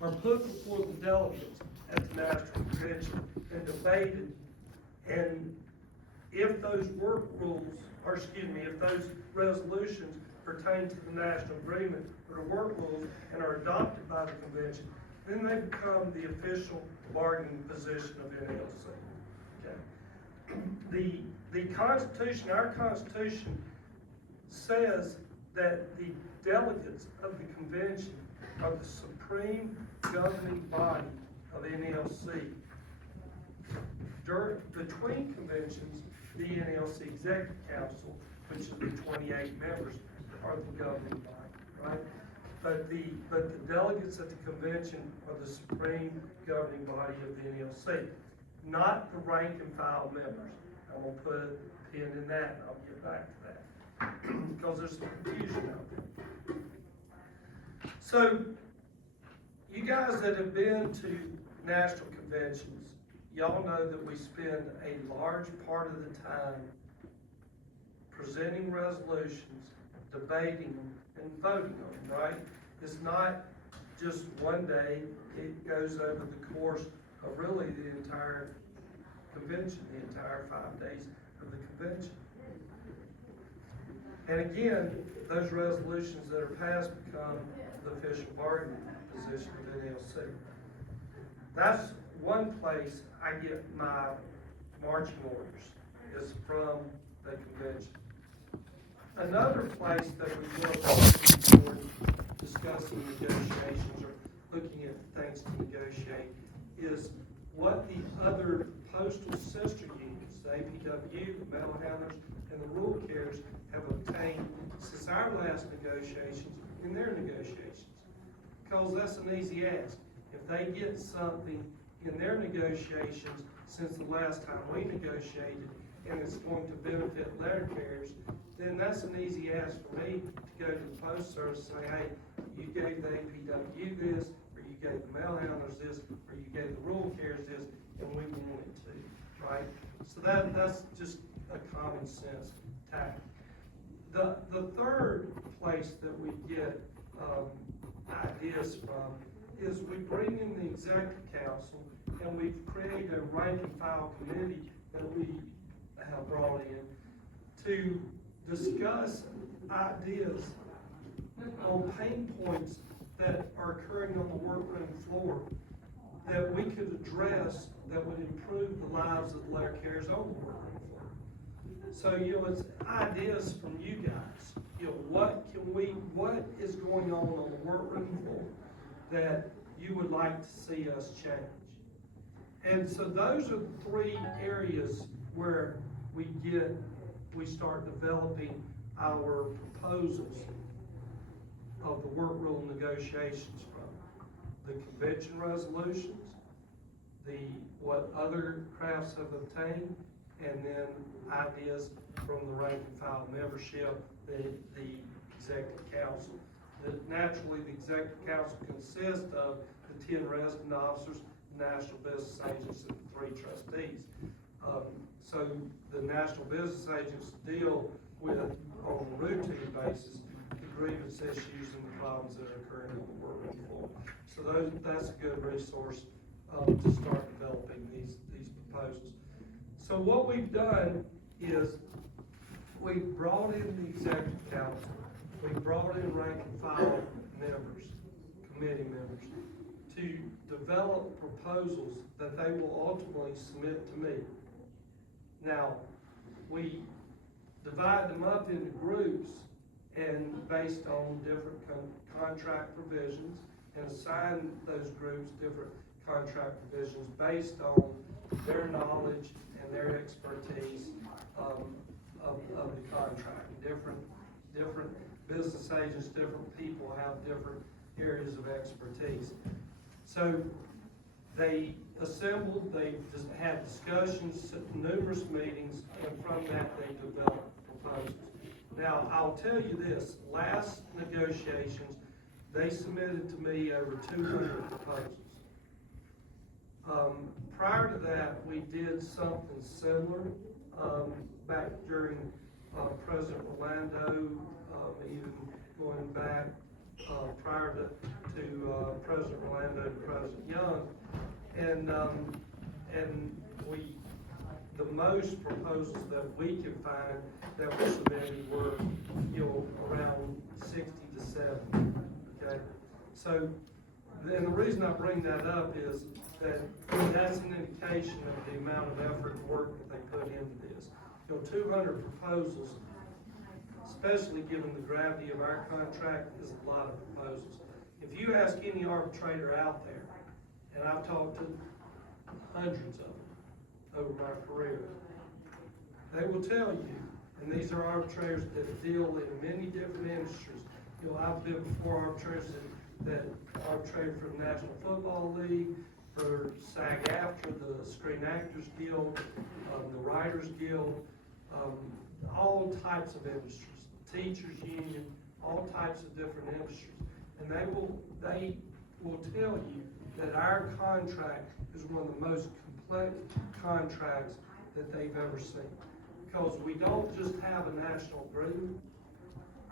are put before the delegates at the National Convention and debated. And if those work rules, or excuse me, if those resolutions pertain to the national agreement or the work rules and are adopted by the convention, then they become the official bargaining position of NLC. Okay. The Constitution, our Constitution, says that the delegates of the convention are the supreme governing body of NLC. Between conventions, the NLC Executive Council, which is the 28 members, are the governing body, right? But the delegates at the convention are the supreme governing body of the NLC, not the rank and file members. I'm gonna put a pin in that, and I'll get back to that because there's some confusion out there. So, you guys that have been to national conventions, y'all know that we spend a large part of the time presenting resolutions, debating them, and voting on them, right? It's not just one day, it goes over the course of really the entire convention, the entire 5 days of the convention. And again, those resolutions that are passed become the official bargaining position of NLC. That's one place I get my marching orders, is from the convention. Another place that we look for discussing negotiations or looking at things to negotiate is what the other postal sister unions, the APW, the mail handlers, and the rural carriers have obtained since our last negotiations in their negotiations. Because that's an easy ask. If they get something in their negotiations since the last time we negotiated and it's going to benefit letter carriers, then that's an easy ask for me to go to the post service and say, hey, you gave the APW this, or you gave the mail handlers this, or you gave the rural carriers this, and we want it to, right? So that's just a common sense tactic. The third place that we get ideas from is we bring in the executive council and we've created a rank and file committee that we have brought in to discuss ideas on pain points that are occurring on the workroom floor that we could address that would improve the lives of the letter carriers on the workroom floor. So, it's ideas from you guys. What is going on the workroom floor that you would like to see us change? And so those are the three areas where we start developing our proposals of the work rule negotiations from. The convention resolutions, what other crafts have obtained, and then ideas from the rank and file membership, the executive council. Naturally, the executive council consists of the 10 resident officers, the national business agents, and the 3 trustees. So the national business agents deal with, on a routine basis, the grievance issues and the problems that are occurring on the workroom floor. So that's a good resource to start developing these proposals. So what we've done is we've brought in the executive council, we've brought in rank and file members, committee members, to develop proposals that they will ultimately submit to me. Now, we divide them up into groups and based on different contract provisions and assign those groups different contract provisions based on their knowledge and their expertise of the contract. Different business agents, different people have different areas of expertise. So they assembled, they just had discussions, numerous meetings, and from that they developed proposals. Now, I'll tell you this, last negotiations, they submitted to me over 200 proposals. Prior to that, we did something similar back during President Orlando, even going back prior to President Orlando and President Young. And the most proposals that we could find that were submitted were, around 60 to 70, okay? So, and the reason I bring that up is that that's an indication of the amount of effort and work that they put into this. 200 proposals, especially given the gravity of our contract, is a lot of proposals. If you ask any arbitrator out there, and I've talked to hundreds of them over my career, they will tell you, and these are arbitrators that deal in many different industries. I've been before arbitrators that arbitrate for the National Football League, for SAG-AFTRA, the Screen Actors Guild, the Writers Guild, all types of industries, teachers union, all types of different industries. And they will tell you that our contract is one of the most complex contracts that they've ever seen. Because we don't just have a national agreement.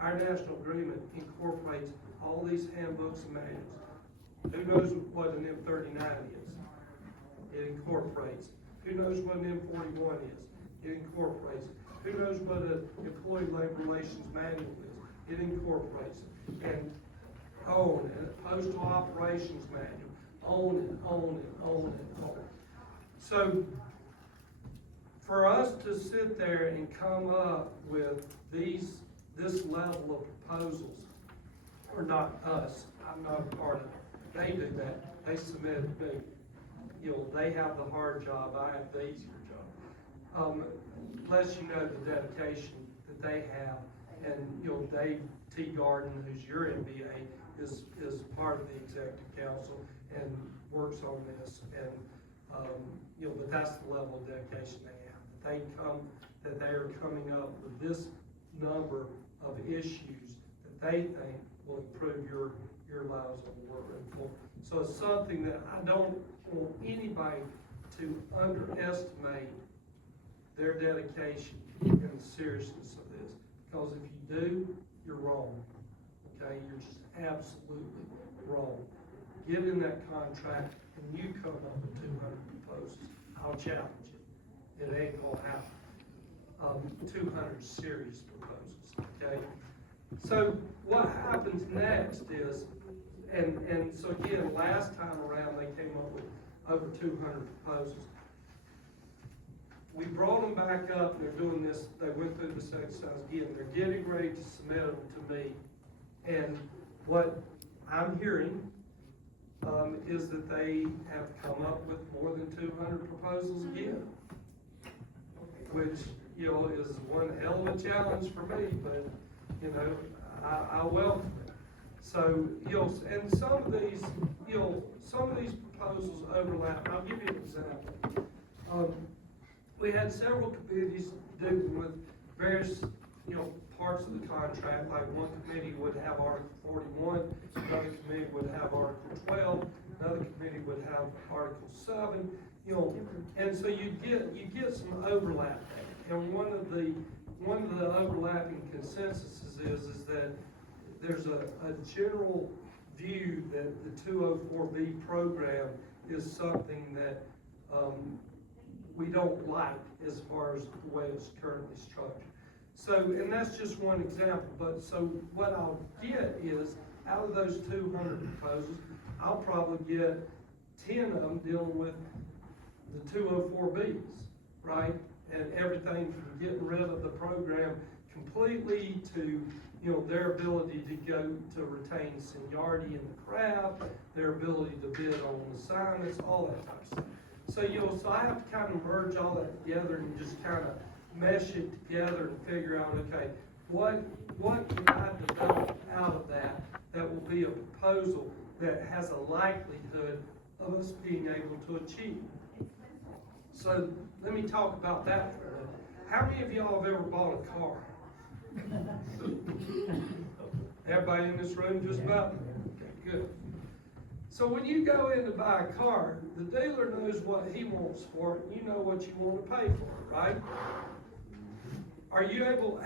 Our national agreement incorporates all these handbooks and manuals. Who knows what an M39 is? It incorporates. Who knows what an M41 is? It incorporates. Who knows what an employee labor relations manual is? It incorporates. And on it, postal operations manual, on and on and on and on. So for us to sit there and come up with this level of proposals, or not us, I'm not a part of it. They do that. They submit me. They have the hard job. I have the easier job. Lets you know the dedication that they have. And Dave T. Garden, who's your MBA, is part of the executive council and works on this. And but that's the level of dedication they have. That they are coming up with this number of issues that they think will improve your lives on the work. So it's something that I don't want anybody to underestimate their dedication and the seriousness of this. Because if you do, you're wrong. Okay? You're just absolutely wrong. Get in that contract and you come up with 200 proposals. I'll challenge it. It ain't gonna happen. 200 serious proposals. Okay? So what happens next is, and so again, last time around they came up with over 200 proposals. We brought them back up, and they're doing this, they went through this exercise again. They're getting ready to submit them to me. And what I'm hearing is that they have come up with more than 200 proposals again, which, is one hell of a challenge for me, but, I welcome it. So, and some of these proposals overlap. I'll give you an example. We had several committees dealing with various, parts of the contract. Like one committee would have Article 41, another committee would have Article 12, another committee would have Article 7. And so you get some overlap there. And one of the overlapping consensuses is that there's a general view that the 204B program is something that we don't like as far as the way it's currently structured. So, and that's just one example, but so what I'll get is, out of those 200 proposals, I'll probably get 10 of them dealing with the 204Bs, right? And everything from getting rid of the program completely to, their ability to go to retain seniority in the craft, their ability to bid on assignments, all that type of stuff. So, so I have to kind of merge all that together and just kind of mesh it together and figure out, okay, what can I develop out of that will be a proposal that has a likelihood of us being able to achieve. So let me talk about that for a minute. How many of y'all have ever bought a car? Everybody in this room just about? Okay, good. So when you go in to buy a car, the dealer knows what he wants for it, and you know what you want to pay for it, right?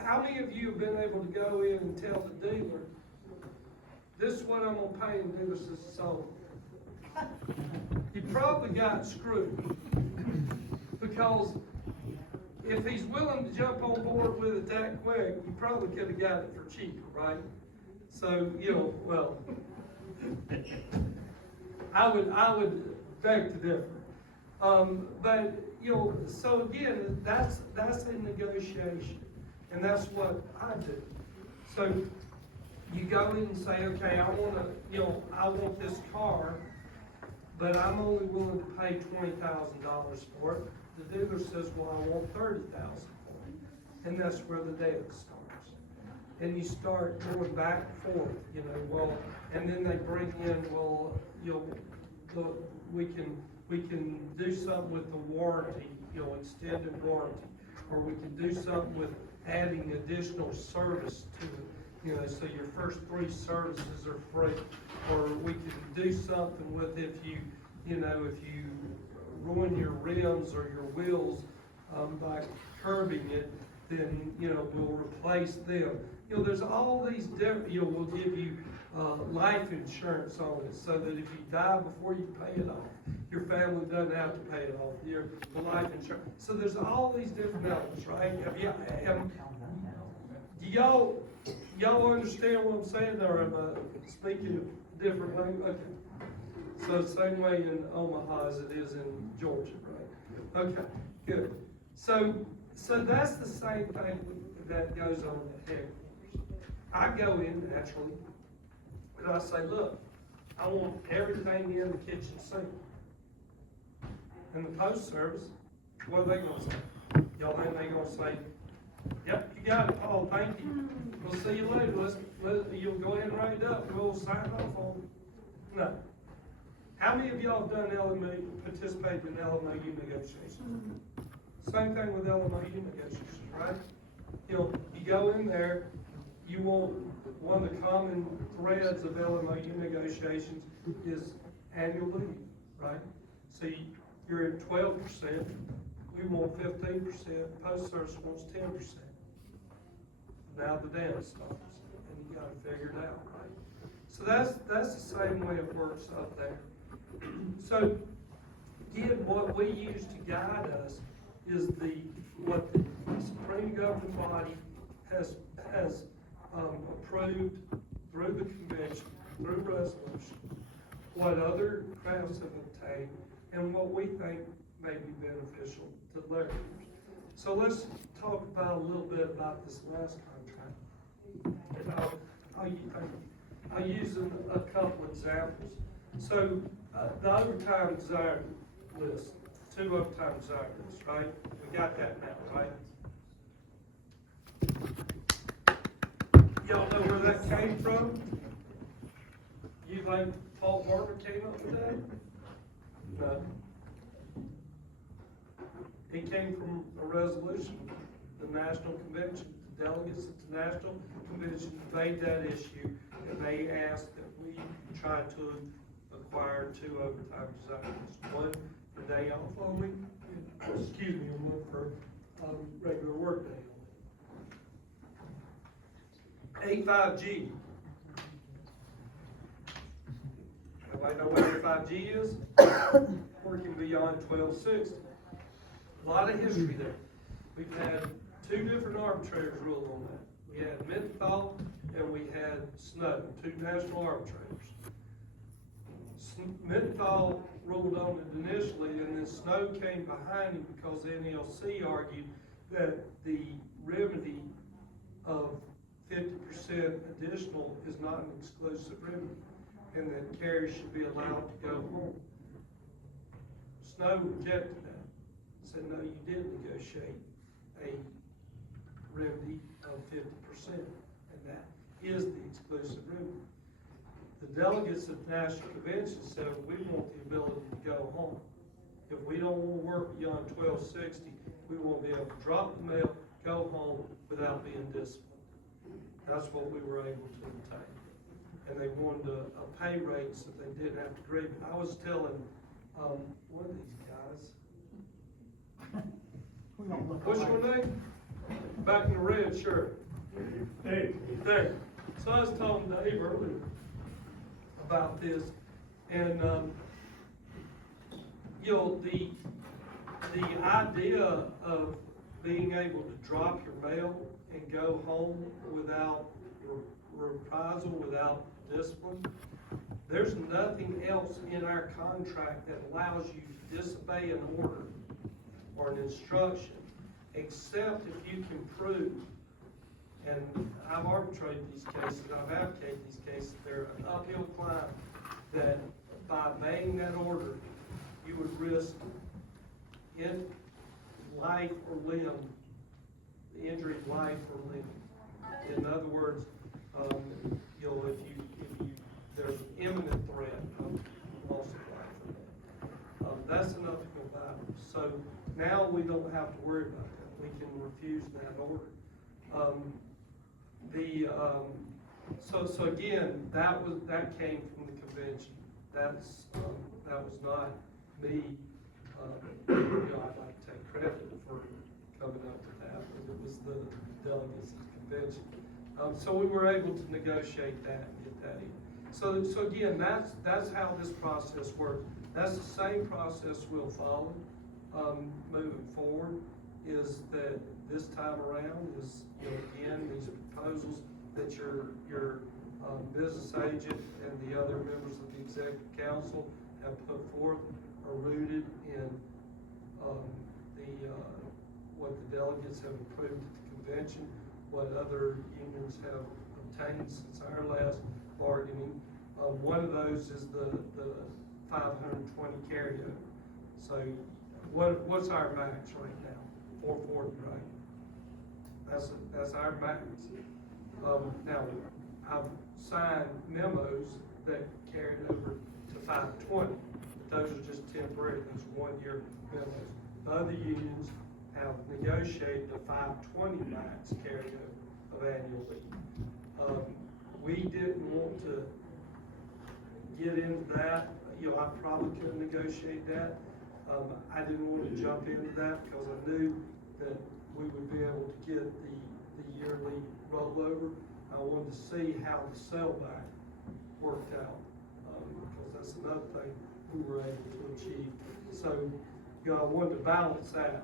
How many of you have been able to go in and tell the dealer this is what I'm gonna pay, and Douglas says, so. He probably got screwed. Because if he's willing to jump on board with it that quick, he probably could have got it for cheaper, right? So, well, I would beg to differ. But, so again, that's a negotiation, and that's what I do. So you go in and say, okay, I want this car, but I'm only willing to pay $20,000 for it. The dealer says, well, I want $30,000 for it. And that's where the deal starts. And you start going back and forth, and then they bring in, we can do something with the warranty, extended warranty, or we can do something with adding additional service to it, so your first 3 services are free, or we can do something with if you ruin your rims or your wheels by curbing it, then we'll replace them. There's all these different. We'll give you life insurance on it, so that if you die before you pay it off, your family doesn't have to pay it off. The life insurance. So there's all these different elements, right? Do y'all understand what I'm saying, or am I speaking a different language? Okay. So same way in Omaha as it is in Georgia, right? Okay, good. So that's the same thing that goes on at headquarters. I go in naturally, and I say, look, I want everything in the kitchen sink. And the post service, what are they going to say? Y'all think they're going to say, yep, you got it, Paul, thank you. We'll see you later. You'll go ahead and write it up. We'll sign off on it. No. How many of y'all have participated in LMAU negotiations? Same thing with LMAU negotiations, right? You go in there, you want, one of the common threads of LMAU negotiations is annual leave, right? So you're at 12%, we want 15%, post service wants 10%. Now the dance starts, and you gotta figure it out, right? So that's the same way it works up there. So again, what we use to guide us is what the Supreme Governing Body has approved through the convention, through resolution, what other crafts have obtained, and what we think may be beneficial to laborers. So let's talk about a little bit about this last contract. And I'll use a couple examples. So the overtime desired list, 2 overtime desired lists, right? We got that now, right? Y'all know where that came from? You think Paul Barker came up with that? No. It came from a resolution, the National Convention. The delegates at the National Convention made that issue, and they asked that we try to acquire 2 overtime desires. One for day off only, and one for regular work day only. 85G. Everybody know what 85G is? Working beyond 1260. A lot of history there. We've had 2 different arbitrators rule on that. We had Menthol and we had Snow, 2 national arbitrators. Menthol ruled on it initially, and then Snow came behind him because the NLC argued that the remedy of 50% additional is not an exclusive remedy, and that carriers should be allowed to go home. Snow rejected that, said, no, you did negotiate a remedy of 50%, and that is the exclusive remedy. The delegates at the National Convention said, we want the ability to go home. If we don't want to work beyond 1260, we want to be able to drop the mail, go home without being disciplined. That's what we were able to obtain. And they wanted a pay rate so they didn't have to agree. I was telling one of these guys, what's your name? Back in the red shirt. Dave. Dave. So I was telling Dave earlier, about this. And, you know, the idea of being able to drop your mail and go home without reprisal, without discipline, there's nothing else in our contract that allows you to disobey an order or an instruction, except if you can prove, and I've arbitrated these cases, I've advocated these cases, they're an uphill climb, that by obeying that order, you would risk in life or limb, the injury of life or limb. In other words, you know, if you there's an imminent threat of loss of life. That's an uphill battle. So now we don't have to worry about that. We can refuse that order. So again, that came from the convention. That was not me. You know, I'd like to take credit for coming up with that, but it was the delegates of the convention. So we were able to negotiate that and get that in. So again, that's how this process works. That's the same process we'll follow moving forward. Is that this time around is, you know, again, these proposals that your business agent and the other members of the executive council have put forth are rooted in what the delegates have approved at the convention, what other unions have obtained since our last bargaining. One of those is the 520 carryover. So what's our max right now? 440, right? That's our max. Now, I've signed memos that carried over to 520, but those are just temporary, those are 1-year memos. The other unions have negotiated the 520 max carryover of annual leave. We didn't want to get into that. You know, I probably couldn't negotiate that. I didn't want to jump into that because I knew that we would be able to get the yearly rollover. I wanted to see how the sellback worked out, because that's another thing we were able to achieve. So, you know, I wanted to balance that.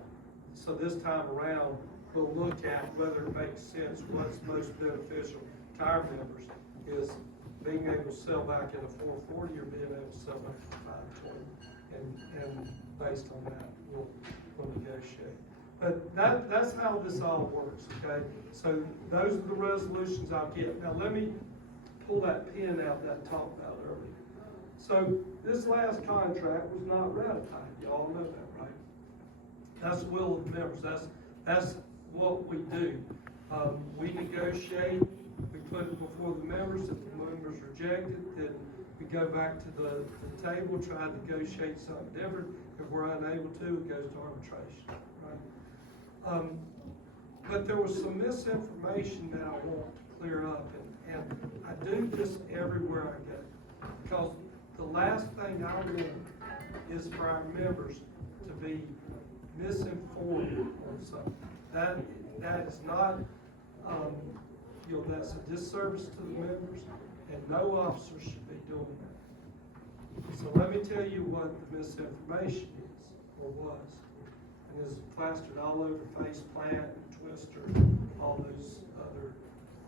So this time around, we'll look at whether it makes sense, what's most beneficial to our members is being able to sell back at a 440 or being able to sell back at 520. And based on that, we'll negotiate. But that's how this all works, okay? So those are the resolutions I'll get. Now let me pull that pin out that I talked about earlier. So this last contract was not ratified. You all know that, right? That's the will of the members. That's what we do. We negotiate. We put it before the members. If the members reject it, then we go back to the table, try to negotiate something different. If we're unable to, it goes to arbitration, right? But there was some misinformation that I want to clear up, and I do this everywhere I go. Because the last thing I want is for our members to be misinformed on something. That is not, you know, that's a disservice to the members, and no officer should be doing that. So let me tell you what the misinformation is, or was. And it's plastered all over face plant and Twister, all those other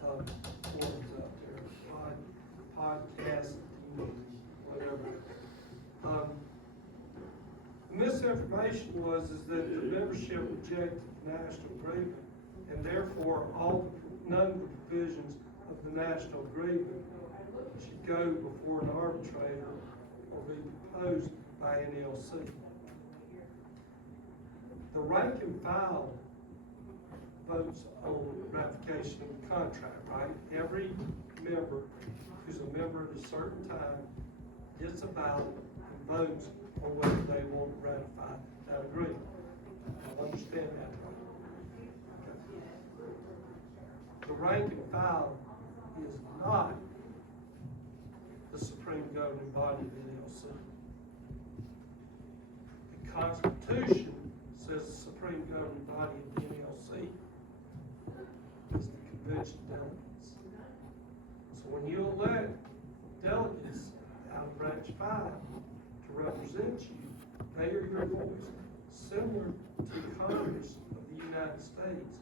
forums out there, podcasts, whatever. The misinformation was that the membership rejected the national agreement, and therefore none of the provisions of the national agreement should go before an arbitrator or be proposed by NLC. The rank and file votes on ratification of the contract, right? Every member who's a member at a certain time gets a ballot and votes on whether they want to ratify that agreement. I understand that, right? Okay. The rank and file is not the supreme governing body of the NLC. The Constitution says the supreme governing body of the NLC is the convention delegates. So when you elect delegates They are your voice. Similar to Congress of the United States,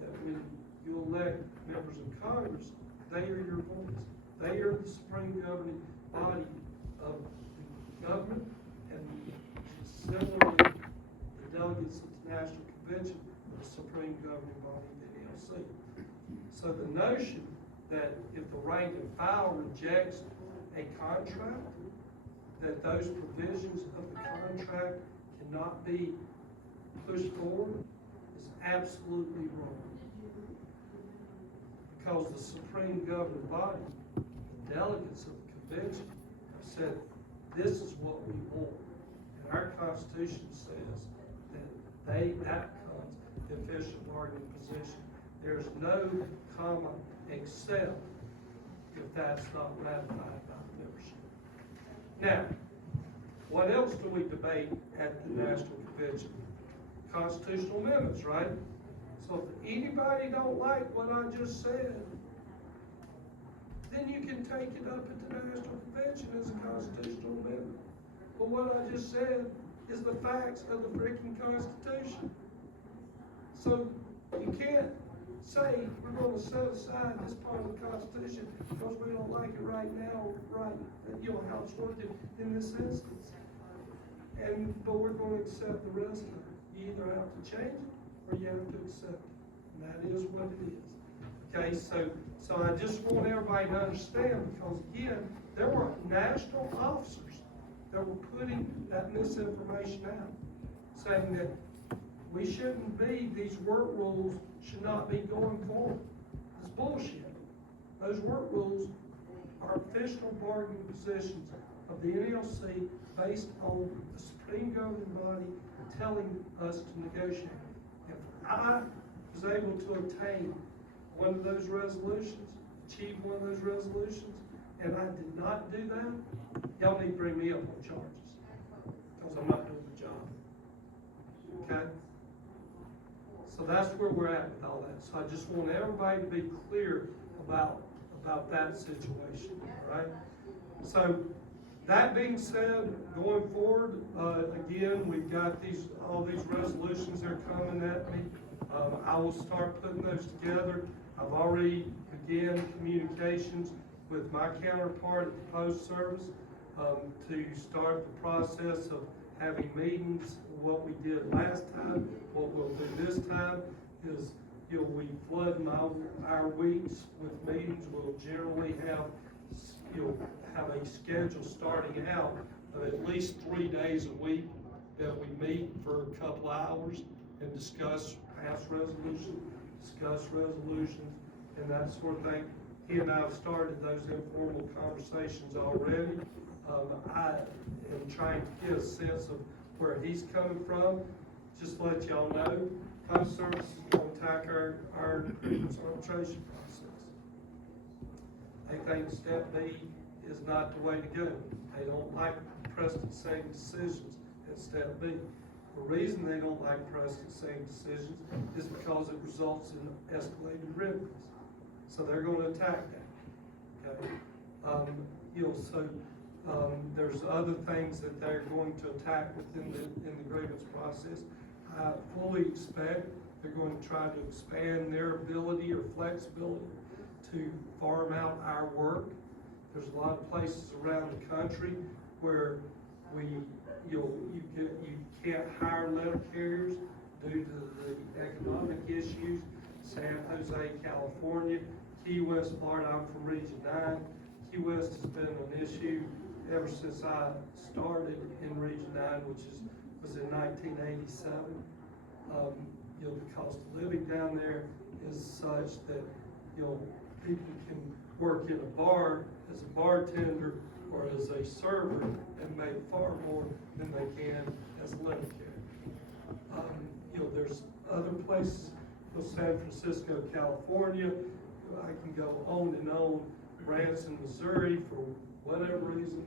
that when you elect members of Congress, they are your voice. They are the supreme governing body of the government, and similarly, the delegates of the National Convention are the supreme governing body of the NLC. So the notion that if the rank and file rejects a contract, that those provisions of the contract cannot be pushed forward is absolutely wrong. Because the supreme governing body, the delegates of the convention, have said, this is what we want. And our Constitution says that that becomes the official bargaining position. There's no comma except if that's not ratified by the membership. Now, what else do we debate at the National Convention? Constitutional amendments, right? So if anybody don't like what I just said, then you can take it up at the National Convention as a constitutional amendment. But what I just said is the facts of the freaking Constitution. So you can't say we're going to set aside this part of the Constitution because we don't like it right now, right? You know how it's worded in this instance. But we're going to accept the rest of it. You either have to change it or you have to accept it. And that is what it is. Okay, so I just want everybody to understand, because again, there were national officers that were putting that misinformation out, saying that we shouldn't be, these work rules should not be going forward. It's bullshit. Those work rules are official bargaining positions of the NLC based on the supreme governing body telling us to negotiate. If I was able to obtain one of those resolutions, achieve one of those resolutions, and I did not do that, y'all need to bring me up on charges, because I'm not doing the job. Okay? So that's where we're at with all that. So I just want everybody to be clear about that situation, all right? So that being said, going forward, again, we've got all these resolutions that are coming at me. I will start putting those together. I've already began communications with my counterpart at the Post Service to start the process of having meetings. What we did last time, what we'll do this time is, we flood our weeks with meetings. We'll generally have a schedule starting out of at least 3 days a week that we meet for a couple hours and discuss past resolutions, and that sort of thing. He and I have started those informal conversations already. I am trying to get a sense of where he's coming from. Just to let y'all know, Post Service is going to attack our grievance arbitration process. They think step B is not the way to go. They don't like precedent-setting decisions at step B. The reason they don't like precedent-setting decisions is because it results in escalated remedies. So they're going to attack that. Okay? There's other things that they're going to attack within the grievance process. I fully expect they're going to try to expand their ability or flexibility to farm out our work. There's a lot of places around the country where you can't hire letter carriers due to the economic issues. San Jose, California, Key West, Florida. I'm from Region 9. Key West has been an issue ever since I started in Region 9, which was in 1987. The cost of living down there is such that people can work in a bar as a bartender or as a server and make far more than they can as a letter carrier. There's other places, San Francisco, California. I can go on and on. Branson, Missouri, for whatever reason,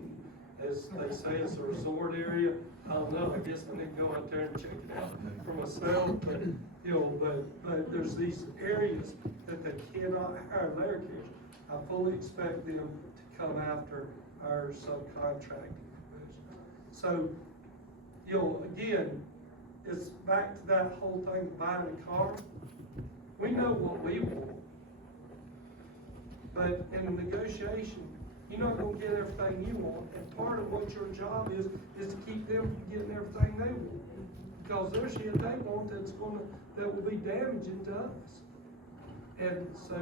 as they say, it's a resort area. I don't know. I guess I need to go out there and check it out for myself. But there's these areas that they cannot hire letter carriers. I fully expect them to come after our subcontracting provisions. So, you know, again, it's back to that whole thing of buying a car. We know what we want. But in a negotiation, you're not gonna get everything you want, and part of what your job is to keep them from getting everything they want. Because there's shit they want that will be damaging to us. And so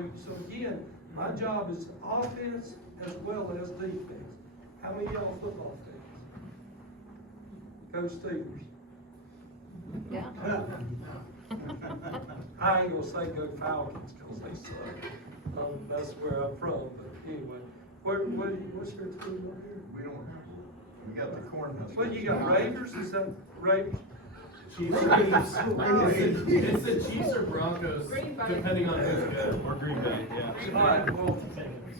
again, my job is offense as well as defense. How many of y'all football fans? Go Steelers. Yeah. I ain't gonna say go Falcons, cause they suck. That's where I'm from, but anyway. What's your team right here? We don't, we got the corn huskers. What, you got Raiders, is that Raiders? Chiefs. It's the Chiefs or Broncos, Green Bay. depending on who's good. Or Green Bay, yeah. Alright, well,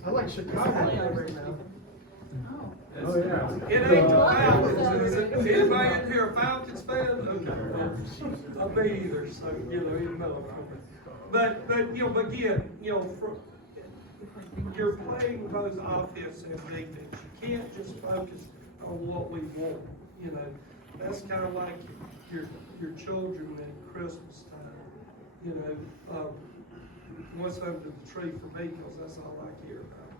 I like Chicago right now. Oh, yeah. it ain't the Falcons, is it? Anybody in here a Falcons fan? Okay. I'm me either, so, you know, even though. But, you know, but again, you know, you're playing both offense and defense. You can't just focus on what we want, you know. That's kind of like your children at Christmas time, you know. What's under the tree for me, because that's all I care about.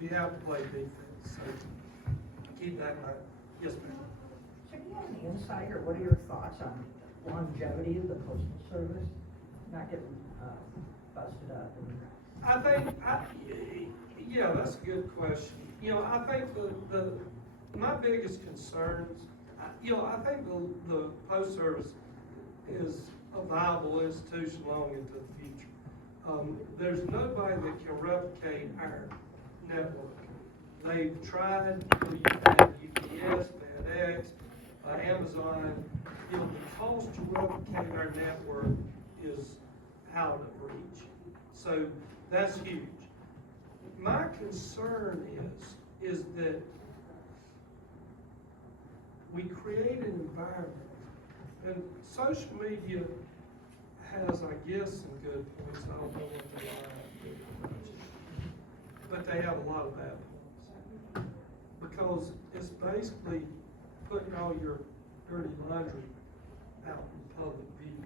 You have to play defense, so keep that in mind. Yes, ma'am. So do you have an insight, or what are your thoughts on longevity of the postal service? Not getting busted up and. Yeah, that's a good question. You know, I think my biggest concerns, you know, I think the Post Service is a viable institution long into the future. There's nobody that can replicate our network. They've tried, you've had UPS, FedEx, Amazon. You know, the cost to replicate our network is out of reach. So that's huge. My concern is that we create an environment, and social media has, I guess, some good points. I don't know what they are, but they have a lot of bad points. Because it's basically putting all your dirty laundry out in public view.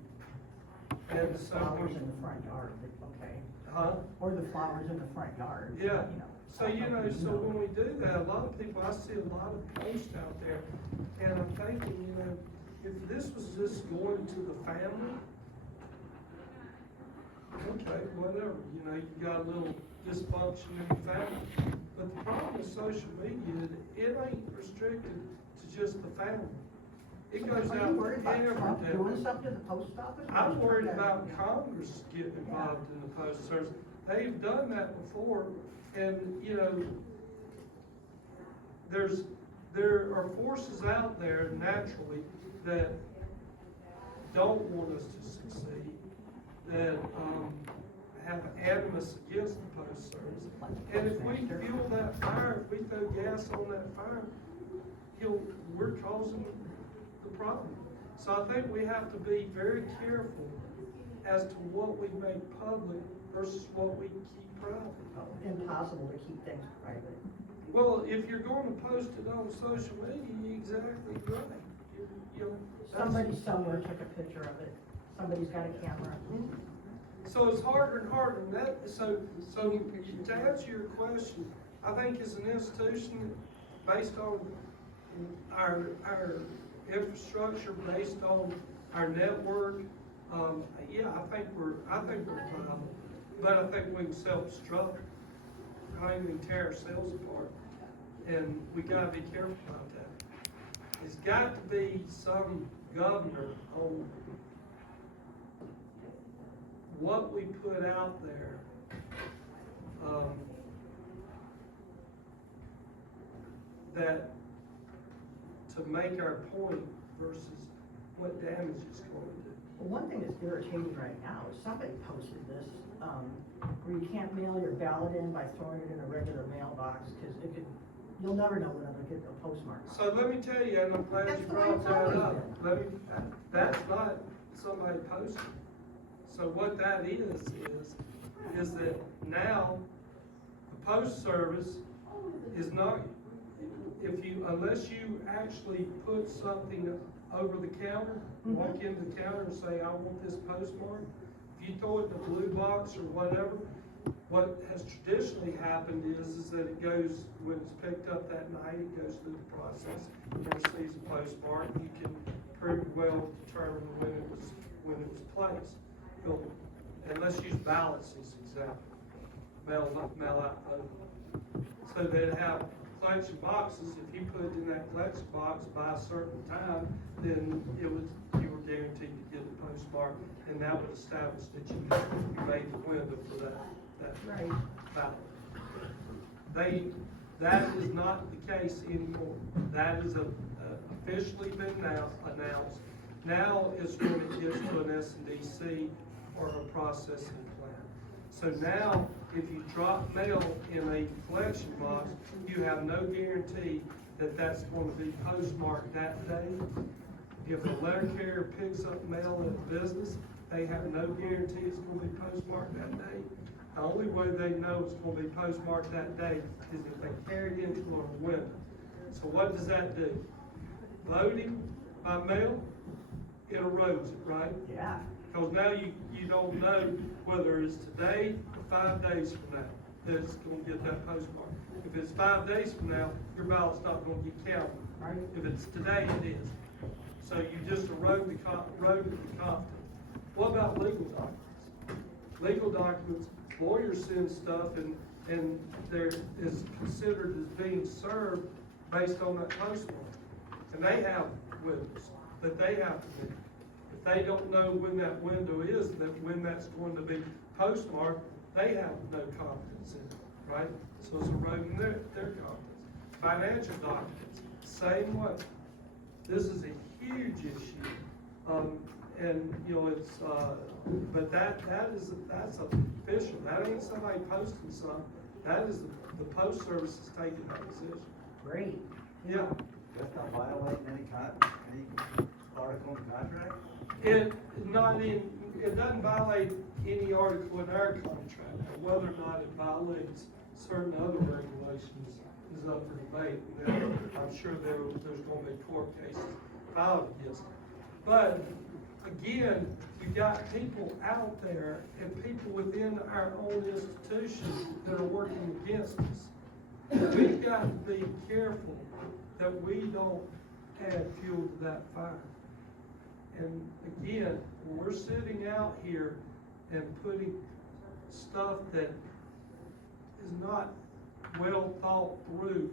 And so Flowers in the front yard, okay. Huh? Or the flowers in the front yard. Yeah. You know. So, you know, so when we do that, a lot of people, I see a lot of posts out there, and I'm thinking, you know, if this was just going to the family, okay, whatever, you know, you got a little dysfunction in the family. But the problem with social media is it ain't restricted to just the family. It goes Are out you worried about Trump every doing something to the post office? I'm worried about Congress getting involved in the Post Service. They've done that before, and, you know, there are forces out there naturally that don't want us to succeed, that have animus against the Post Service. And if we fuel that fire, if we throw gas on that fire, you know, we're causing the problem. So I think we have to be very careful as to what we make public versus what we keep private. Impossible to keep things private. Well, if you're going to post it on social media, you're exactly right. You know, Somebody somewhere took a picture of it. Somebody's got a camera. So it's harder and harder, and that, so to answer your question, I think as an institution, based on our infrastructure, based on our network, yeah, I think we're viable, but I think we can self-destruct. I think we can tear ourselves apart, and we gotta be careful about that. There's got to be some governor on what we put out there. That to make our point versus what damage it's going to do. Well, one thing that's irritating right now is somebody posted this, where you can't mail your ballot in by throwing it in a regular mailbox, because you'll never know when it'll get a postmark. So let me tell you, and I'm glad That's you the way brought it's that always up. been. That's not somebody posting. So what that is that now the Post Service is not, unless you actually put something over the counter, walk into the counter and say, I want this postmark, if you throw it in the blue box or whatever, what has traditionally happened is that it goes, when it's picked up that night, it goes through the process, and receives a postmark, you can pretty well determine when it was placed. And let's use ballots as an example, mail out voting. So they'd have collection boxes, if you put it in that collection box by a certain time, then you were guaranteed to get a postmark, and that would establish that you made the window for that Right. ballot. That is not the case anymore. That is officially been announced. Now is when it gets to an S&DC or a processing plant. So now, if you drop mail in a collection box, you have no guarantee that that's going to be postmarked that day. If a letter carrier picks up mail at a business, they have no guarantee it's going to be postmarked that day. The only way they know it's going to be postmarked that day is if they carry it into a window. So what does that do? Voting by mail, it erodes it, right? Yeah. Because now you don't know whether it's today or 5 days from now that it's going to get that postmark. If it's 5 days from now, your ballot's not going to get counted. Right. If it's today, it is. So you just eroded the confidence. What about legal documents? Legal documents, lawyers send stuff and there is considered as being served based on that postmark. And they have windows that they have to meet. If they don't know when that window is, when that's going to be postmarked, they have no confidence in it, right? So it's eroding their confidence. Financial documents, same way. This is a huge issue. And it's, but that's official. That ain't somebody posting something. That is the post service is taking that position. Great. Yeah. That's not violating any article in the contract? It doesn't violate any article in our contract. Whether or not it violates certain other regulations is up for debate. And I'm sure there's going to be court cases filed against it. But again, you've got people out there and people within our own institutions that are working against us. We've got to be careful that we don't add fuel to that fire. And again, when we're sitting out here and putting stuff that is not well thought through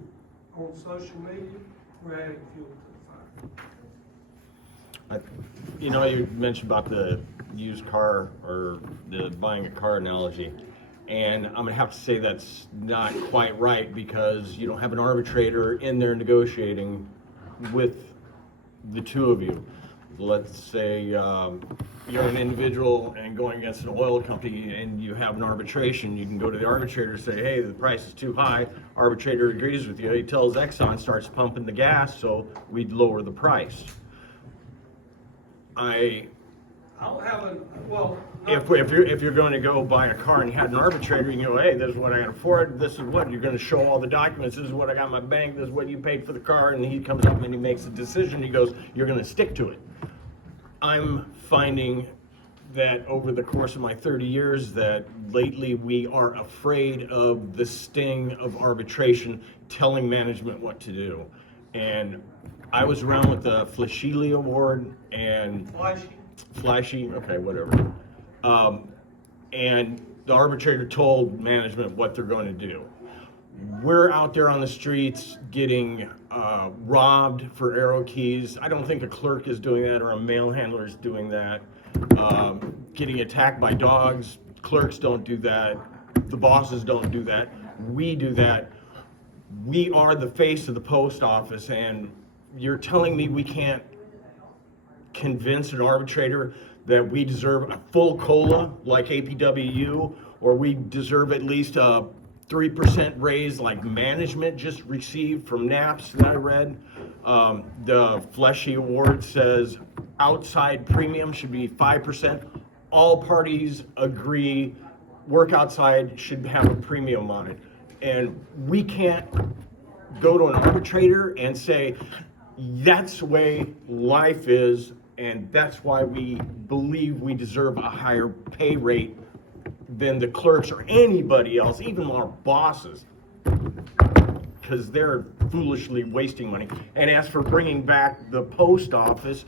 on social media, we're adding fuel to the fire. You mentioned about the used car or the buying a car analogy, and I'm gonna have to say that's not quite right because you don't have an arbitrator in there negotiating with the two of you. Let's say you're an individual and going against an oil company and you have an arbitration. You can go to the arbitrator and say, hey, the price is too high. Arbitrator agrees with you. He tells Exxon, starts pumping the gas, so we'd lower the price. I don't have a, well. If you're going to go buy a car and you had an arbitrator, you can go, hey, this is what I can afford, this is what, you're going to show all the documents, this is what I got in my bank, this is what you paid for the car, and he comes up and he makes a decision, he goes, you're going to stick to it. I'm finding that over the course of my 30 years that lately we are afraid of the sting of arbitration telling management what to do. And I was around with the Flashili Award and Flashy, okay, whatever. And the arbitrator told management what they're going to do. We're out there on the streets getting robbed for arrow keys. I don't think a clerk is doing that or a mail handler is doing that. Getting attacked by dogs, clerks don't do that. The bosses don't do that. We do that. We are the face of the post office, and you're telling me we can't convince an arbitrator that we deserve a full COLA like APWU, or we deserve at least a 3% raise like management just received from NAPS that I read. The Fleshy Award says outside premium should be 5%. All parties agree work outside should have a premium on it. And we can't go to an arbitrator and say, that's the way life is, and that's why we believe we deserve a higher pay rate than the clerks or anybody else, even our bosses, because they're foolishly wasting money. And as for bringing back the post office,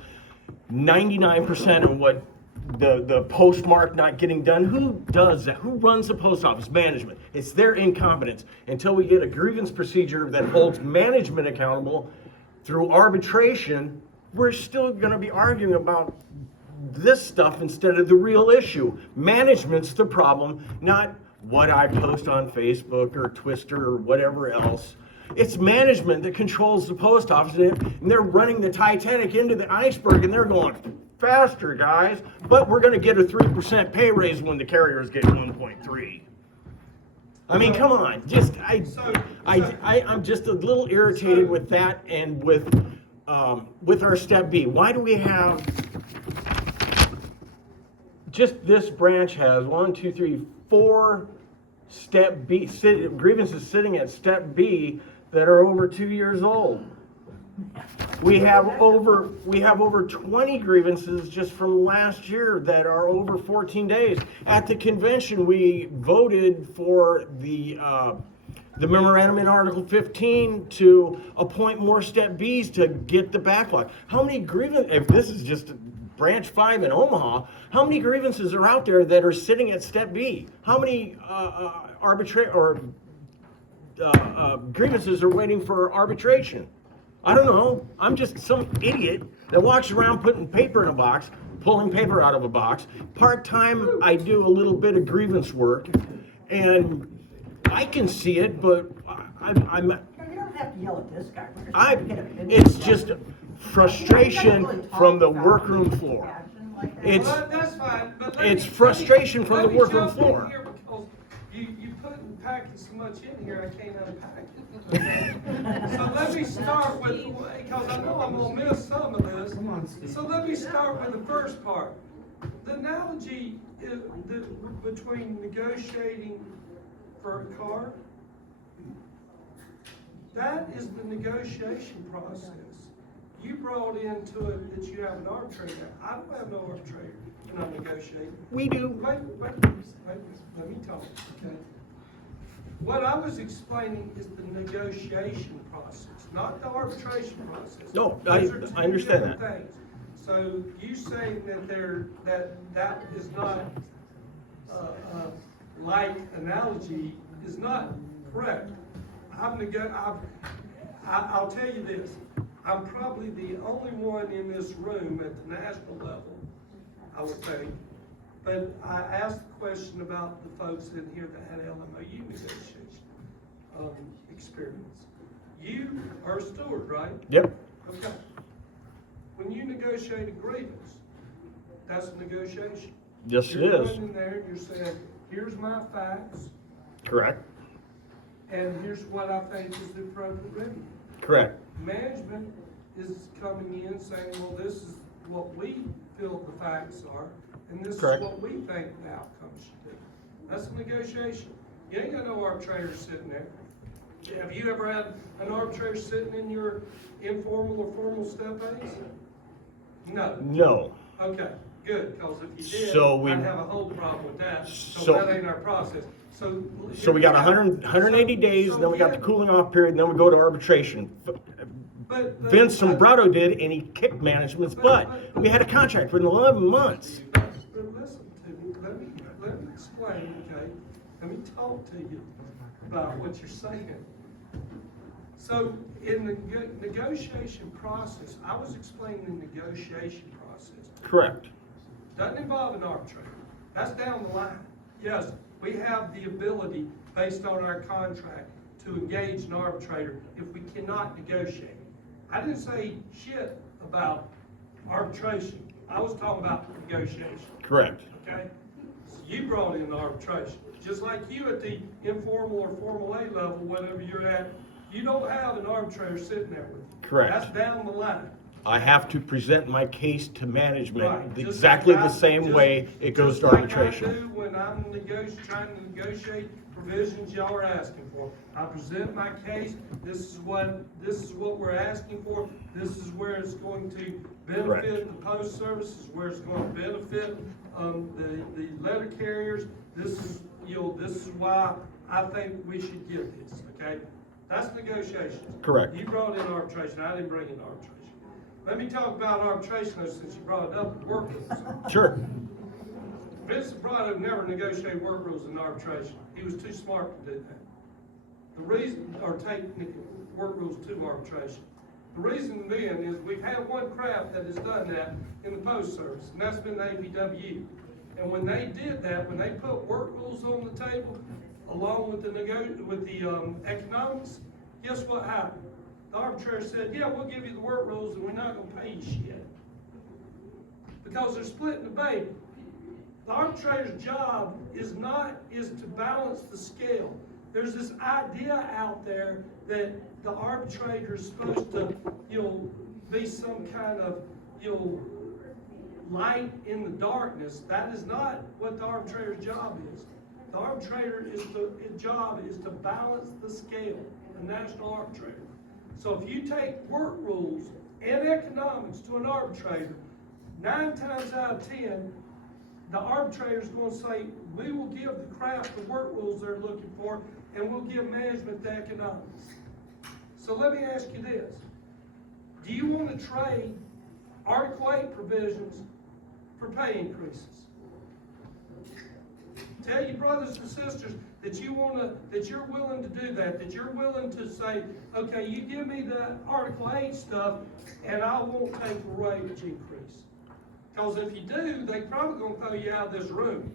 99% of what the postmark not getting done, who does that? Who runs the post office? Management. It's their incompetence. Until we get a grievance procedure that holds management accountable through arbitration, we're still going to be arguing about this stuff instead of the real issue. Management's the problem, not what I post on Facebook or Twister or whatever else. It's management that controls the post office, and they're running the Titanic into the iceberg, and they're going, faster, guys, but we're going to get a 3% pay raise when the carriers get 1.3. I mean, come on, I'm just a little irritated with that, and with our step B. Why do we have, just this branch has 4 step B, grievances sitting at step B that are over 2 years old. We have over 20 grievances just from last year that are over 14 days. At the convention, we voted for the memorandum in Article 15 to appoint more step Bs to get the backlog. How many grievances, if this is just branch 5 in Omaha, how many grievances are out there that are sitting at step B? How many grievances are waiting for arbitration? I don't know. I'm just some idiot that walks around putting paper in a box, pulling paper out of a box. Part-time, I do a little bit of grievance work, and I can see it, but I'm You don't have to yell at this guy. We're just trying to get a business it's done. just frustration from the workroom floor. It's Well, that's fine, but let me- it's frustration from let the me workroom jump in floor. here because you put and packing so much in here, I can't unpack it. Okay? So let me start with, because I know I'm gonna miss some of this. Come on, Steve. So let me start with the first part. The analogy between negotiating for a car, that is the negotiation process. You brought into it that you have an arbitrator. I don't have no arbitrator when I'm negotiating. We do. Wait, let me talk, okay? What I was explaining is the negotiation process, not the arbitration process. No, Those are I two understand different that. things. So you saying that is not like analogy is not correct. I'll tell you this, I'm probably the only one in this room at the national level, I would think. But I asked the question about the folks in here that had LMOU negotiation experience. You are a steward, right? Yep. Okay. When you negotiate a grievance, that's a negotiation. Yes, it You're is. going in there and you're saying, here's my facts, Correct. and here's what I think is the appropriate remedy. Correct. Management is coming in saying, well, this is what we feel the facts are, and this Correct. is what we think the outcome should be. That's a negotiation. You ain't got no arbitrator sitting there. Have you ever had an arbitrator sitting in your informal or formal step A's? No. No. Okay, good, because if you did, So we- I'd have a whole problem with that, so So- that ain't our process. So So we got 180 days, and then we got the cooling off period, and then we go to arbitration. But Vince Sombrado did, and he kicked management's butt. We had a contract for 11 months. But listen to me, let me explain, okay? Let me talk to you about what you're saying. So in the negotiation process, I was explaining the negotiation process. Correct. Doesn't involve an arbitrator. That's down the line. Yes, we have the ability, based on our contract, to engage an arbitrator if we cannot negotiate. I didn't say shit about arbitration. I was talking about negotiation, Correct. okay? So you brought in arbitration. Just like you at the informal or formal A level, whatever you're at, you don't have an arbitrator sitting there with you. Correct. That's down the line. I have to present my case to Right, management just exactly like the same way it goes to arbitration. Just like I do when I'm trying to negotiate provisions y'all are asking for. I present my case, this is what we're asking for, this is where it's going to benefit the post service, this is where it's going to benefit, the letter carriers, this is, this is why I think we should get this, okay? That's negotiations. Correct. You brought in arbitration, I didn't bring in arbitration. Let me talk about arbitration though, since you brought it up, work rules. Sure. Vince Brado never negotiated work rules in arbitration. He was too smart to do that. The reason, or take work rules to arbitration. The reason being is we've had one craft that has done that in the post service, and that's been the APW. And when they did that, when they put work rules on the table, along with the economics, guess what happened? The arbitrator said, yeah, we'll give you the work rules and we're not gonna pay you shit. Because they're splitting the baby. The arbitrator's job is to balance the scale. There's this idea out there that the arbitrator is supposed to, be some kind of, light in the darkness. That is not what the arbitrator's job is. The arbitrator's job is to balance the scale, the national arbitrator. So if you take work rules and economics to an arbitrator, 9 times out of 10, the arbitrator's going to say, we will give the craft the work rules they're looking for, and we'll give management the economics. So let me ask you this. Do you want to trade Article 8 provisions for pay increases? Tell your brothers and sisters that you're willing to do that you're willing to say, okay, you give me the Article 8 stuff, and I won't take a wage increase. Because if you do, they probably gonna throw you out of this room.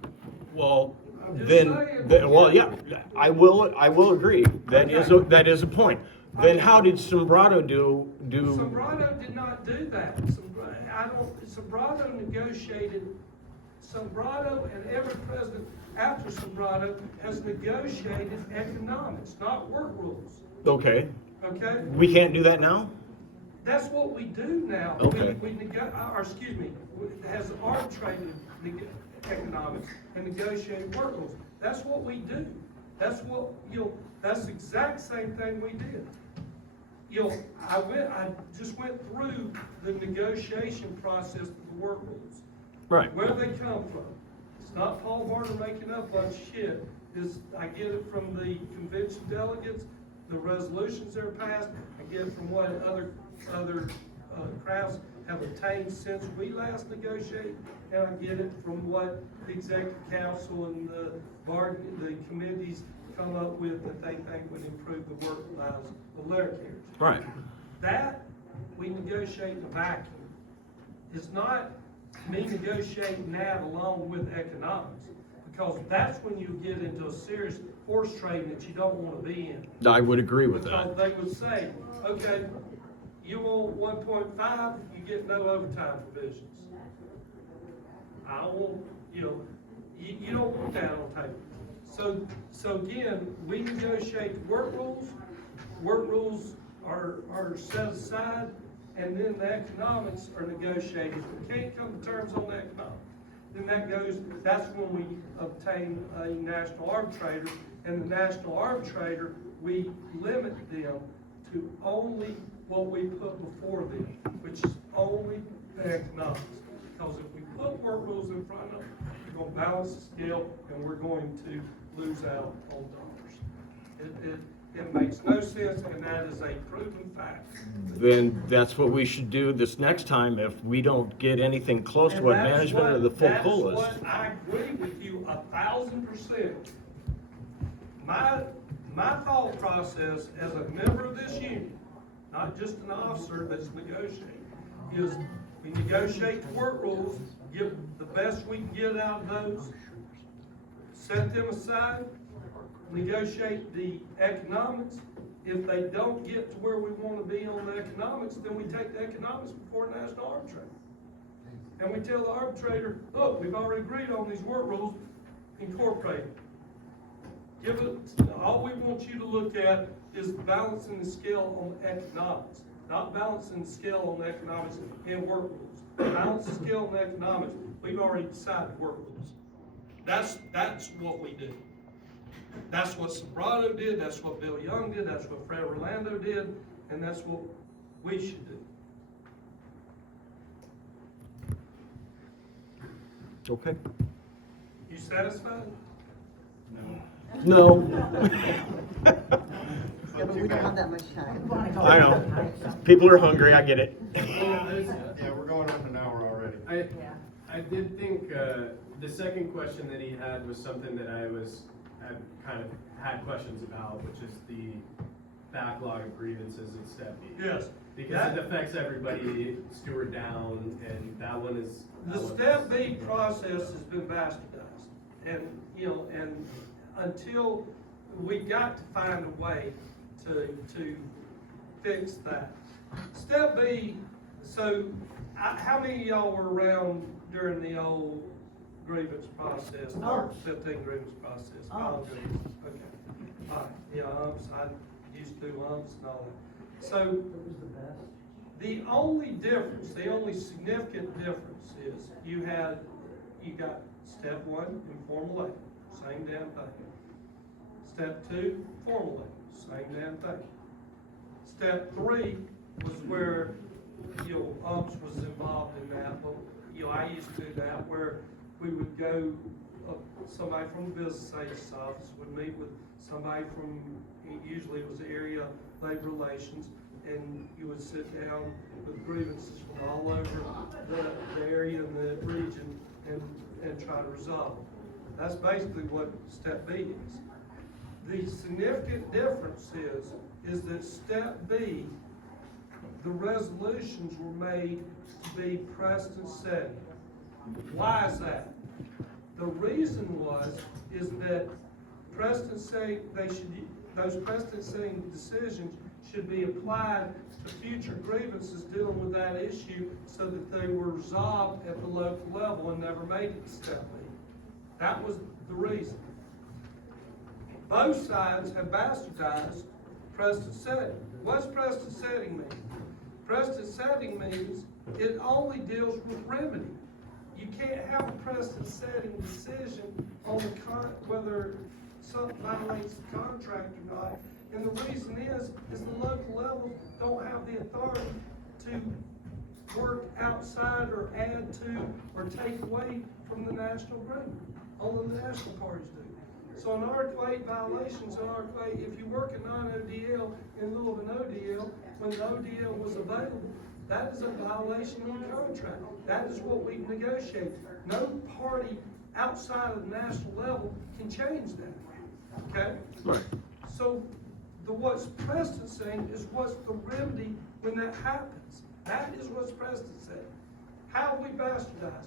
Well, I'm just then, saying. well, yeah, I will agree. That is a point. Then how did Sombrado do? Sombrado did not do that. Sombrado negotiated. Sombrado and every president after Sombrado has negotiated economics, not work rules. Okay. Okay? We can't do that now? That's what we do now. Okay. Has arbitrated economics and negotiated work rules. That's what we do. That's what, that's the exact same thing we did. I just went through the negotiation process of the work rules. Right. Where they come from. It's not Paul Barter making up a bunch of shit. I get it from the convention delegates, the resolutions that are passed. I get it from what other crowds have obtained since we last negotiated, and I get it from what the executive council and the committees come up with that they think would improve the work lives of letter carriers. Right. That we negotiate in a vacuum. It's not me negotiating that along with economics, because that's when you get into a serious horse trading that you don't want to be in. I would agree with Because that. they would say, okay, you want 1.5, you get no overtime provisions. I want, you don't want that on paper. So again, we negotiate work rules. Work rules are set aside, and then the economics are negotiated. If we can't come to terms on the economics, then that's when we obtain a national arbitrator, and the national arbitrator, we limit them to only what we put before them, which is only the economics. Because if we put work rules in front of them, we're going to balance the scale, and we're going to lose out on dollars. It makes no sense, and that is a proven fact. Then that's what we should do this next time if we don't get anything close to And what that is management or the full that's pool is. what I agree with you 1,000%. My thought process as a member of this union, not just an officer that's negotiating, is we negotiate the work rules, give the best we can get out of those, set them aside, negotiate the economics. If they don't get to where we want to be on the economics, then we take the economics before a national arbitrator. And we tell the arbitrator, look, we've already agreed on these work rules, incorporate them. All we want you to look at is balancing the scale on economics, not balancing the scale on economics and work rules. Balance the scale on economics, we've already decided work rules. That's what we do. That's what Sobrado did, that's what Bill Young did, that's what Fred Orlando did, and that's what we should do. Okay. You satisfied? No. Yeah, but we don't have that much time. I know. People are hungry, I get it. Yeah, we're going on an hour already. I did think, the second question that he had was something that I kind of had questions about, which is the backlog of grievances in step B. Yes. Because it affects everybody, steward down, and that one is. The step B process has been bastardized, and, you know, and until we got to find a way to fix that. Step B, so, how many of y'all were around during the old grievance process, the March 15 grievance process? All grievance, okay. All right, yeah, I used to do umps and all that. So, It was the best. the only difference, the only significant difference is you got step one, informal labor, same damn thing. Step two, formal labor, same damn thing. Step three was where, you know, umps was involved in that, but, you know, I used to do that where we would go, somebody from the business agent's office would meet with somebody from, usually it was area labor relations, and you would sit down with grievances from all over the area and the region and try to resolve. That's basically what step B is. The significant difference is that step B, the resolutions were made to be precedent setting. Why is that? The reason is that precedent setting, those precedent setting decisions should be applied to future grievances dealing with that issue so that they were resolved at the local level and never made it to step B. That was the reason. Both sides have bastardized precedent setting. What's precedent setting mean? Precedent setting means it only deals with remedy. You can't have a precedent setting decision on whether something violates the contract or not. And the reason is the local levels don't have the authority to work outside or add to or take away from the national agreement. Only the national parties do. So in Article 8 violations, in Article 8, if you work a non-ODL in lieu of an ODL, when the ODL was available, that is a violation of the contract. That is what we negotiated. No party outside of the national level can change that, okay? Right. So what's precedent saying is what's the remedy when that happens. That is what's precedent saying. How have we bastardized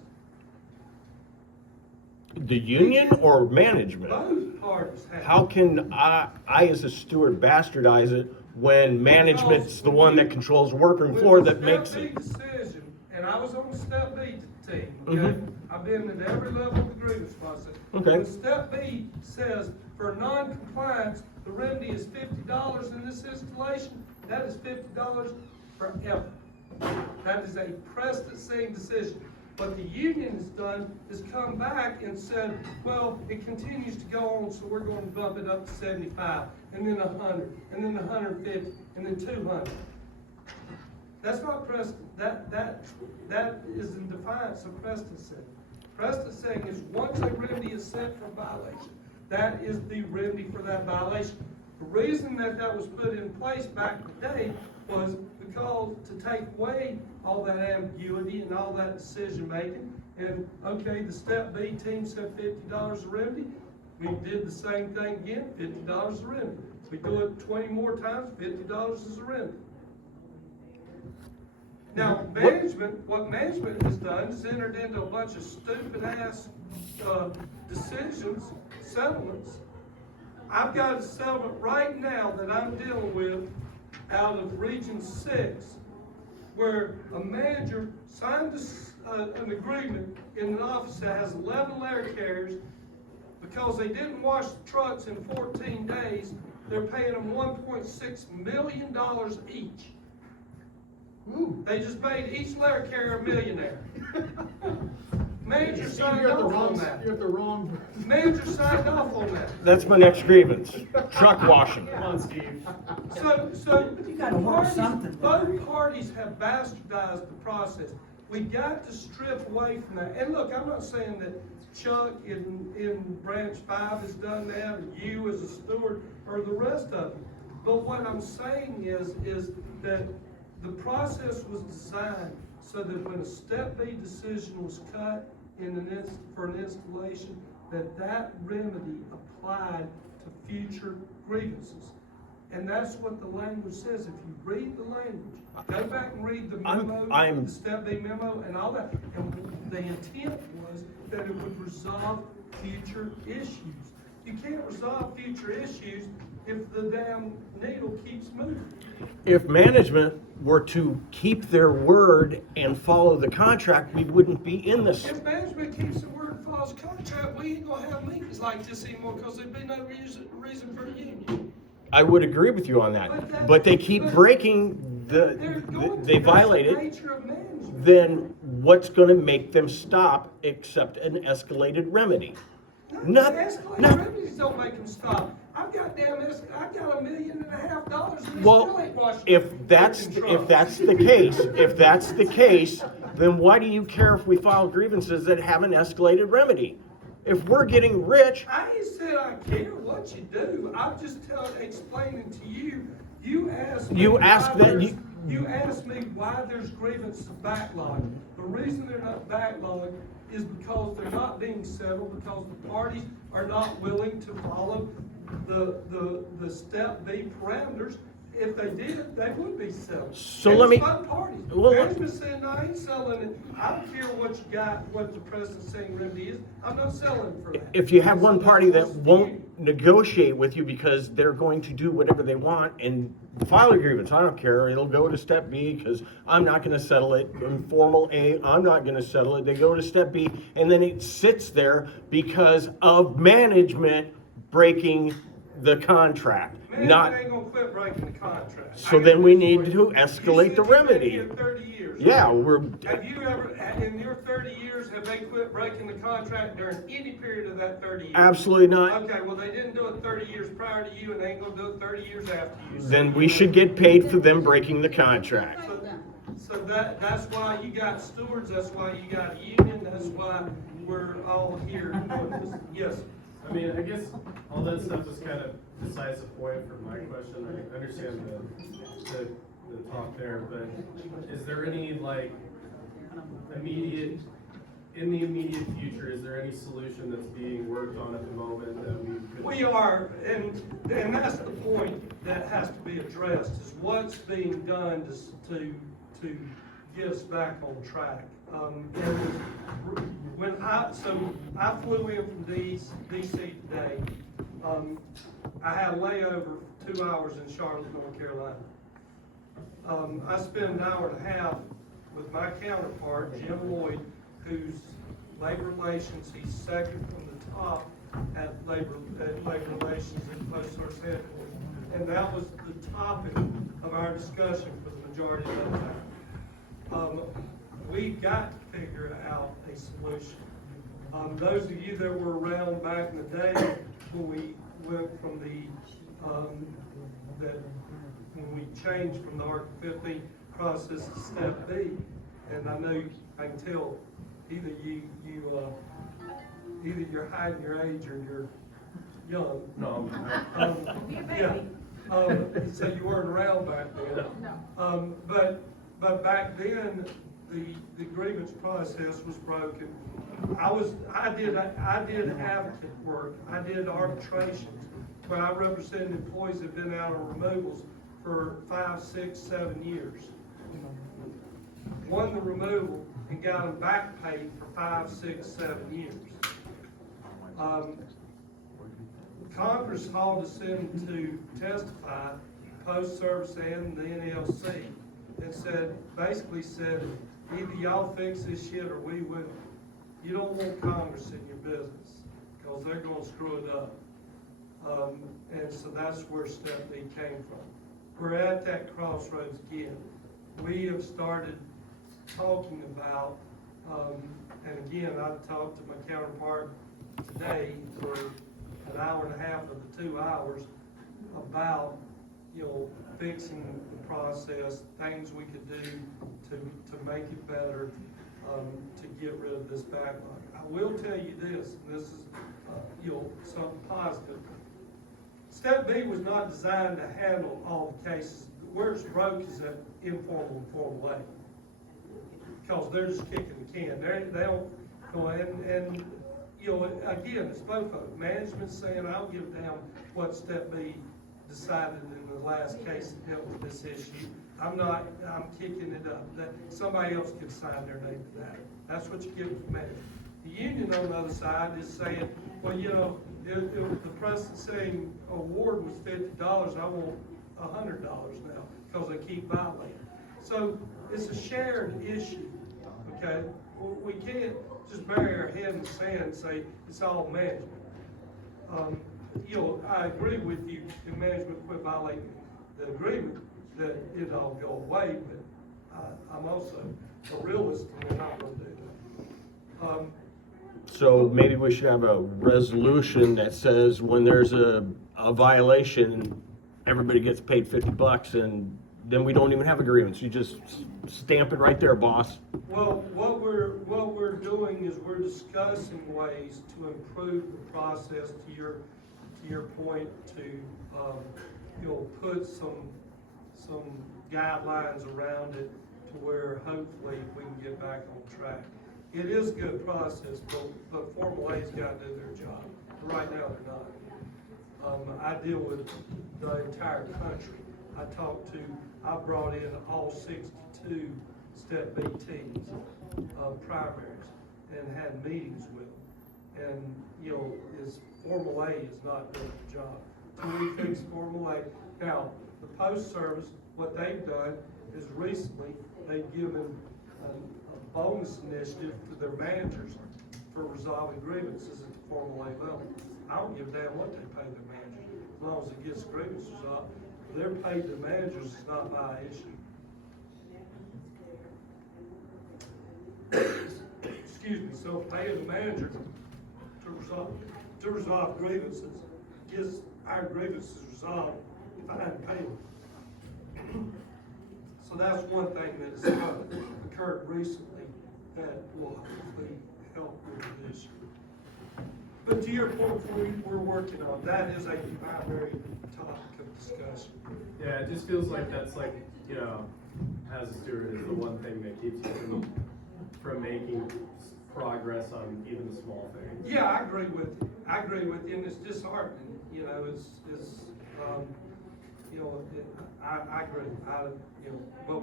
it? The union or management? Both parties have. How can I as a steward bastardize it when management's the one that controls the workroom floor that makes it? When the step B decision, and I was on the step B team, okay? Mhm. I've been at every level of the grievance process. Okay. When step B says for non-compliance, the remedy is $50 in this installation, that is $50 forever. That is a precedent-setting decision. What the union has done is come back and said, well, it continues to go on, so we're going to bump it up to 75, and then 100, and then 150, and then 200. That's not precedent. That is in defiance of precedent setting. Precedent setting is once a remedy is set for violation, that is the remedy for that violation. The reason that was put in place back in the day was because to take away all that ambiguity and all that decision making. And okay, the step B team said $50 a remedy. We did the same thing again, $50 a remedy. We do it 20 more times, $50 is a remedy. Now, what management has done is entered into a bunch of stupid ass decisions, settlements. I've got a settlement right now that I'm dealing with out of Region 6, where a manager signed an agreement in an office that has 11 layer carriers. Because they didn't wash the trucks in 14 days, they're paying them $1.6 million each. Ooh. They just made each layer carrier a millionaire. Manager Steve, signed you're at the off on wrong, that. you're at the wrong. Manager signed off on that. That's my next grievance, truck washing. Come on, Steve. So. You gotta work parties- something. Both parties have bastardized the process. We got to strip away from that. And look, I'm not saying that Chuck in branch 5 has done that, or you as a steward, or the rest of them. But what I'm saying is that the process was designed so that when a step B decision was cut for an installation, that remedy applied to future grievances. And that's what the language says. If you read the language, go back and read the memo, I'm- the step B memo and all that. And the intent was that it would resolve future issues. You can't resolve future issues if the damn needle keeps moving. If management were to keep their word and follow the contract, we wouldn't be in this. If management keeps the word and follows contract, we ain't gonna have meetings like this anymore, because there'd be no reason for a union. I would agree with you on that, but they keep breaking they violate That's the it, nature of management. then what's gonna make them stop except an escalated remedy? No, Not- escalated no. remedies don't make them stop. I've got I've got $1.5 million and they Well, still ain't washing. if that's the case, then why do you care if we file grievances that have an escalated remedy? If we're getting rich, I ain't said I care what you do. I'm just explaining to you. You asked me. You asked why that- there's- You asked me why there's grievances backlogged. The reason they're not backlogged is because they're not being settled, because the parties are not willing to follow the step B parameters. If they did, they would be settled. So And let it's me- both parties. well, Management saying, no, I ain't selling it. I don't care what you got, what the president's saying remedy is. I'm not selling for that. if you have one So party that that's won't negotiate with you because they're going to do whatever they want and file a grievance, I don't care, it'll go to step B because I'm not gonna settle it. In formal A, I'm not gonna settle it. They go to step B and then it sits there because of management breaking the contract, not. Management ain't gonna quit breaking the contract. So then we need to escalate the remedy. You said you've been here 30 years. Yeah, we're, Have you ever, in your 30 years, have they quit breaking the contract during any period of that 30 years? absolutely not. Okay, well, they didn't do it 30 years prior to you, and they ain't gonna do it 30 years after you. Then we should get paid for them breaking the contract. So that's why you got stewards, that's why you got a union, that's why we're all here doing this. Yes. I mean, I guess all that stuff is kind of decides the point for my question. I understand the talk there, but is there any like in the immediate future, is there any solution that's being worked on at the moment that we could? We are, and that's the point that has to be addressed, is what's being done to get us back on track. And I flew in from DC today. I had a layover 2 hours in Charlotte, North Carolina. I spent an hour and a half with my counterpart, Jim Lloyd, who's labor relations. He's second from the top at labor relations at Post Service headquarters. And that was the topic of our discussion for the majority of the time. We've got to figure out a solution. Those of you that were around back in the day when we went from when we changed from the Article 15 process to Step B, and I know I can tell either either you're hiding your age or you're young. No, Yeah. So you weren't around back then. No. But back then, the grievance process was broken. I did advocate work. I did arbitrations where I represented employees that have been out on removals for 5, 6, 7 years. Won the removal and got them back paid for 5, 6, 7 years. Congress hauled us in to testify, Post Service and the NLC, and basically said, either y'all fix this shit or we will. You don't want Congress in your business, because they're gonna screw it up. And so that's where Step B came from. We're at that crossroads again. We have started talking about And again, I talked to my counterpart today for an hour and a half of the 2 hours about, fixing the process, things we could do to make it better, to get rid of this backlog. I will tell you this, and this is, something positive. Step B was not designed to handle all the cases. Where it's broke is at informal and formal aid. Because they're just kicking the can. They don't, and again, it's both of them. Management's saying, I'll give a damn what Step B decided in the last case that dealt with this issue. I'm kicking it up. That somebody else can sign their name to that. That's what you give to management. The union on the other side is saying, well, if the preceding award was $50, I want $100 now, because they keep violating. So it's a shared issue, okay? We can't just bury our head in the sand and say it's all management. I agree with you, if management quit violating the agreement, that it all go away, but I'm also a realist, and we're not gonna do that. So maybe we should have a resolution that says when there's a violation, everybody gets paid $50, and then we don't even have agreements. You just stamp it right there, boss. Well, what we're doing is we're discussing ways to improve the process, to your point, to put some guidelines around it to where hopefully we can get back on track. It is a good process, but formal aid's got to do their job. Right now, they're not. I deal with the entire country. I brought in all 62 Step B teams, primaries, and had meetings with them. And, is formal aid is not doing the job. Till we fix formal aid. Now, the post service, what they've done is recently, they've given a bonus initiative to their managers for resolving grievances at the formal aid level. I don't give a damn what they pay their managers, as long as it gets grievances resolved. They're paid to managers, it's not my issue. Excuse me, so paying the manager to resolve grievances gets our grievances resolved if I hadn't paid them. So that's one thing that has occurred recently that will hopefully help with the issue. But to your point, we're working on, that is a primary topic of discussion. Yeah, it just feels like that's like, as a steward is the one thing that keeps you from making progress on even the small things. Yeah, I agree with you, and it's disheartening, I agree, but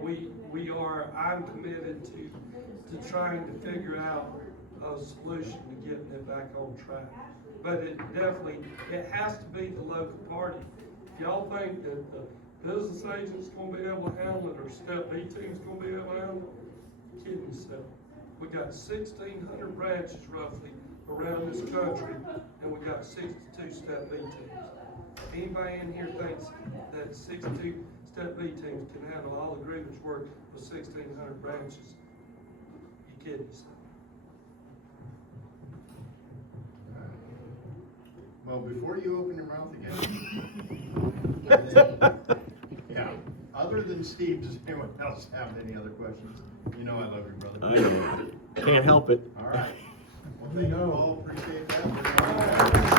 I'm committed to trying to figure out a solution to getting it back on track. But it has to be the local party. If y'all think that the business agent's gonna be able to handle it, or Step B team's gonna be able to handle it, kidding yourself. We got 1,600 branches roughly around this country, and we got 62 Step B teams. If anybody in here thinks that 62 Step B teams can handle all the grievance work with 1,600 branches, you kidding yourself. Well, before you open your mouth again. Yeah, other than Steve, does anyone else have any other questions? You know I love you, brother. I know. Can't help it. All right. Well, thank you all, appreciate that.